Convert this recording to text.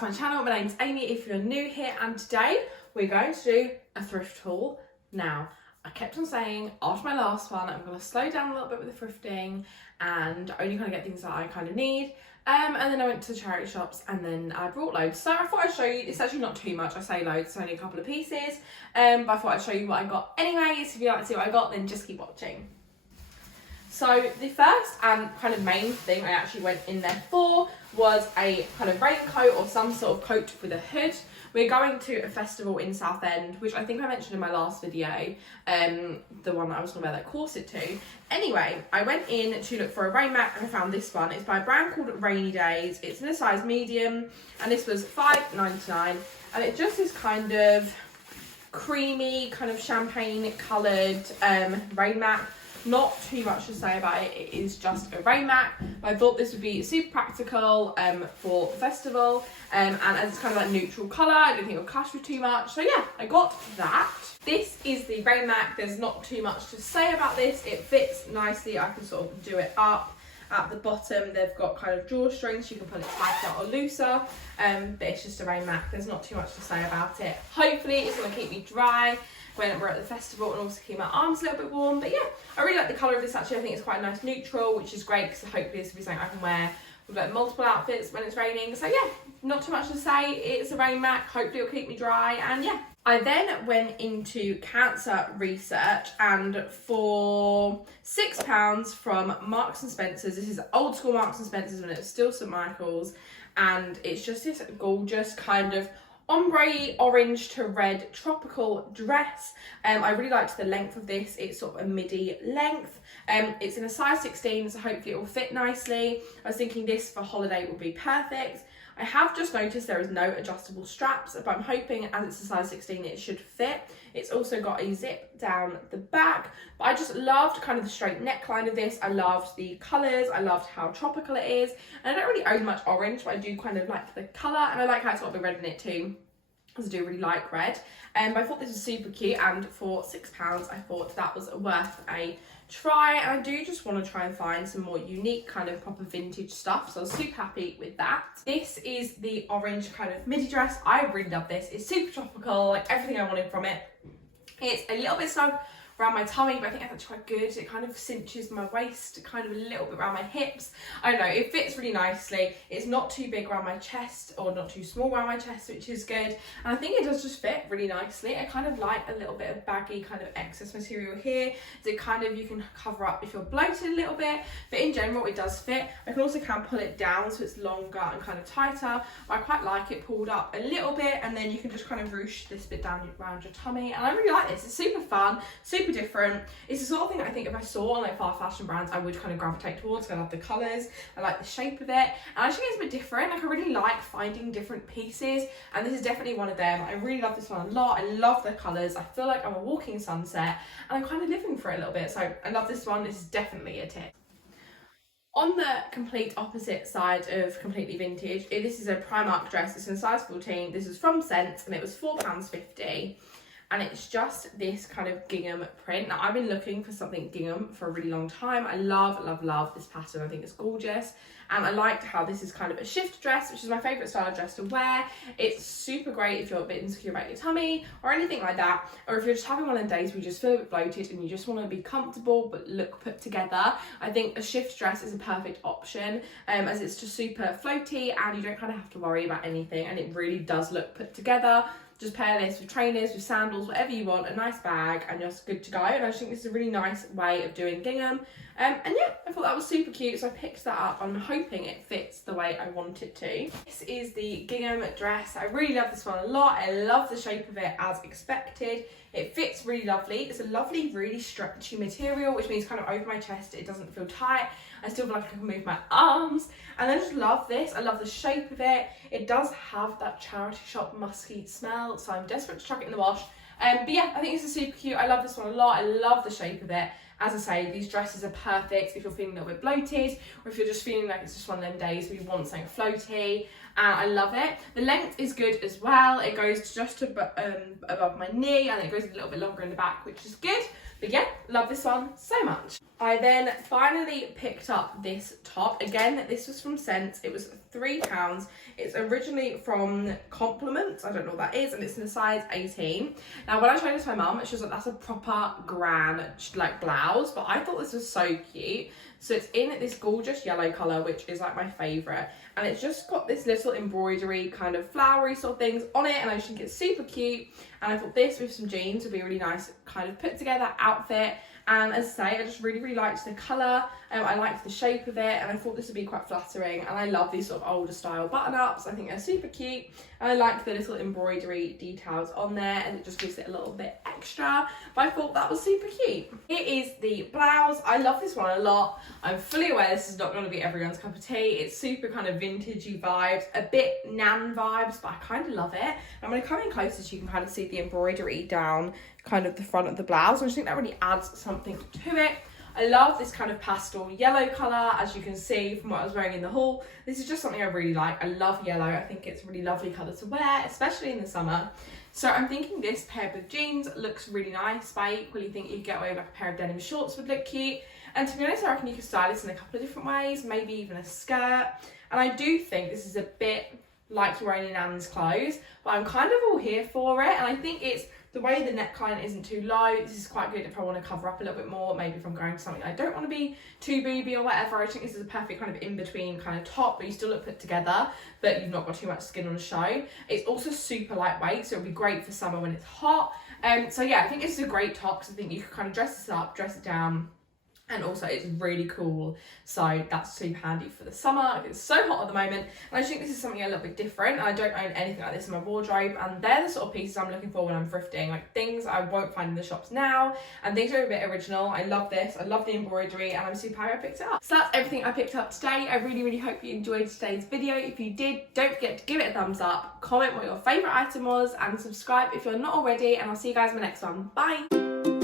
to my channel. My name's Amy if you're new here, and today we're going to do a thrift haul. Now, I kept on saying after my last one I'm going to slow down a little bit with the thrifting and only kind of get things that I kind of need. And then I went to the charity shops and then I brought loads. So I thought I'd show you, it's actually not too much, I say loads, it's only a couple of pieces. But I thought I'd show you what I got anyways. If you like to see what I got, then just keep watching. So the first and kind of main thing I actually went in there for was a kind of raincoat or some sort of coat with a hood. We're going to a festival in Southend, which I think I mentioned in my last video, the one that I was going to wear that corset to. Anyway, I went in to look for a rain mat and I found this one. It's by a brand called Rainy Days. It's in a size medium and this was $5.99, and it just is kind of creamy, kind of champagne coloured rain mat. Not too much to say about it, it is just a rain mat. I thought this would be super practical for the festival, and as it's kind of like neutral colour, I don't think it'll clash with too much. So yeah, I got that. This is the rain mat. There's not too much to say about this. It fits nicely. I can sort of do it up. At the bottom, they've got kind of drawstrings, so you can pull it tighter or looser, but it's just a rain mat. There's not too much to say about it. Hopefully it's going to keep me dry when we're at the festival and also keep my arms a little bit warm. But yeah, I really like the colour of this actually. I think it's quite a nice neutral, which is great because hopefully this will be something I can wear with like multiple outfits when it's raining. So yeah, not too much to say. It's a rain mat. Hopefully it'll keep me dry, and yeah. I then went into cancer research, and for £6 from Marks and Spencer's, this is old school Marks and Spencer's when it's still St Michael's, and it's just this gorgeous kind of ombre orange to red tropical dress. I really liked the length of this. It's sort of a midi length. It's in a size 16, so hopefully it will fit nicely. I was thinking this for holiday would be perfect. I have just noticed there is no adjustable straps, but I'm hoping as it's a size 16 it should fit. It's also got a zip down the back, but I just loved kind of the straight neckline of this. I loved the colours, I loved how tropical it is, and I don't really own much orange, but I do kind of like the colour, and I like how it's got a bit of red in it too, because I do really like red. But I thought this was super cute, and for £6 I thought that was worth a try, and I do just want to try and find some more unique kind of proper vintage stuff, so I was super happy with that. This is the orange kind of midi dress. I really love this. It's super tropical, like everything I wanted from it. It's a little bit snug around my tummy, but I think that's quite good. It kind of cinches my waist, kind of a little bit around my hips. I don't know, it fits really nicely. It's not too big around my chest or not too small around my chest, which is good. And I think it does just fit really nicely. I kind of like a little bit of baggy kind of excess material here. So it kind of, you can cover up if you're bloated a little bit, but in general it does fit. I can also pull it down so it's longer and kind of tighter. I quite like it pulled up a little bit, and then you can just kind of ruche this bit down around your tummy. And I really like this. It's super fun, super different. It's the sort of thing that I think if I saw on like fast fashion brands I would kind of gravitate towards. I love the colours, I like the shape of it, and I just think it's a bit different. Like I really like finding different pieces, and this is definitely one of them. I really love this one a lot. I love the colours. I feel like I'm a walking sunset and I'm kind of living for it a little bit, so I love this one. This is definitely a tip. On the complete opposite side of completely vintage, this is a Primark dress. It's in size 14. This is from Sense and it was £4.50. And it's just this kind of gingham print. Now, I've been looking for something gingham for a really long time. I love, love, love this pattern. I think it's gorgeous. And I liked how this is kind of a shift dress, which is my favourite style of dress to wear. It's super great if you're a bit insecure about your tummy or anything like that. Or if you're just having one of the days where you just feel a bit bloated and you just want to be comfortable but look put together. I think a shift dress is a perfect option, as it's just super floaty and you don't kind of have to worry about anything. And it really does look put together. Just pair this with trainers, with sandals, whatever you want, a nice bag, and you're good to go. And I just think this is a really nice way of doing gingham. And yeah, I thought that was super cute, so I picked that up. I'm hoping it fits the way I want it to. This is the gingham dress. I really love this one a lot. I love the shape of it as expected. It fits really lovely. It's a lovely, really stretchy material, which means kind of over my chest, it doesn't feel tight. I still feel like I can move my arms. And I just love this. I love the shape of it. It does have that charity shop musky smell, so I'm desperate to chuck it in the wash. But yeah, I think this is super cute. I love this one a lot. I love the shape of it. As I say, these dresses are perfect if you're feeling a little bit bloated, or if you're just feeling like it's just one of them days where you want something floaty. And I love it. The length is good as well. It goes just above my knee, and it goes a little bit longer in the back, which is good. But yeah, love this one so much. I then finally picked up this top. Again, this was from Sense. It was £3. It's originally from Compliments. I don't know what that is, and it's in a size 18. Now, when I showed this to my mum, she was like, that's a proper gran like blouse, but I thought this was so cute. So it's in this gorgeous yellow colour, which is like my favourite. And it's just got this little embroidery kind of flowery sort of things on it, and I just think it's super cute. And I thought this with some jeans would be a really nice kind of put together outfit. And as I say, I just really liked the colour, I liked the shape of it, and I thought this would be quite flattering. And I love these sort of older style button-ups. I think they're super cute, and I like the little embroidery details on there, and it just gives it a little bit extra. But I thought that was super cute. It is the blouse. I love this one a lot. I'm fully aware this is not going to be everyone's cup of tea. It's super kind of vintagey vibes, a bit Nan vibes, but I kind of love it. I'm going to come in closer so you can kind of see the embroidery down kind of the front of the blouse. I just think that really adds something to it. I love this kind of pastel yellow colour, as you can see from what I was wearing in the haul. This is just something I really like. I love yellow. I think it's a really lovely colour to wear, especially in the summer. So I'm thinking this paired with jeans looks really nice, but I equally think you get away with like a pair of denim shorts would look cute. And to be honest, I reckon you could style this in a couple of different ways, maybe even a skirt. And I do think this is a bit like you're wearing in Nan's clothes, but I'm kind of all here for it. And I think it's the way the neckline isn't too low. This is quite good if I want to cover up a little bit more, maybe if I'm going to something I don't want to be too booby or whatever. I think this is a perfect kind of in-between kind of top, but you still look put together, but you've not got too much skin on show. It's also super lightweight, so it'll be great for summer when it's hot. So yeah, I think it's a great top, because I think you can kind of dress this up, dress it down, and also it's really cool, so that's super handy for the summer. It's so hot at the moment, and I just think this is something a little bit different. I don't own anything like this in my wardrobe, and they're the sort of pieces I'm looking for when I'm thrifting, like things I won't find in the shops now, and things are a bit original. I love this, I love the embroidery, and I'm super happy I picked it up. So that's everything I picked up today. I really hope you enjoyed today's video. If you did, don't forget to give it a thumbs up, comment what your favourite item was, and subscribe if you're not already, and I'll see you guys in my next one. Bye!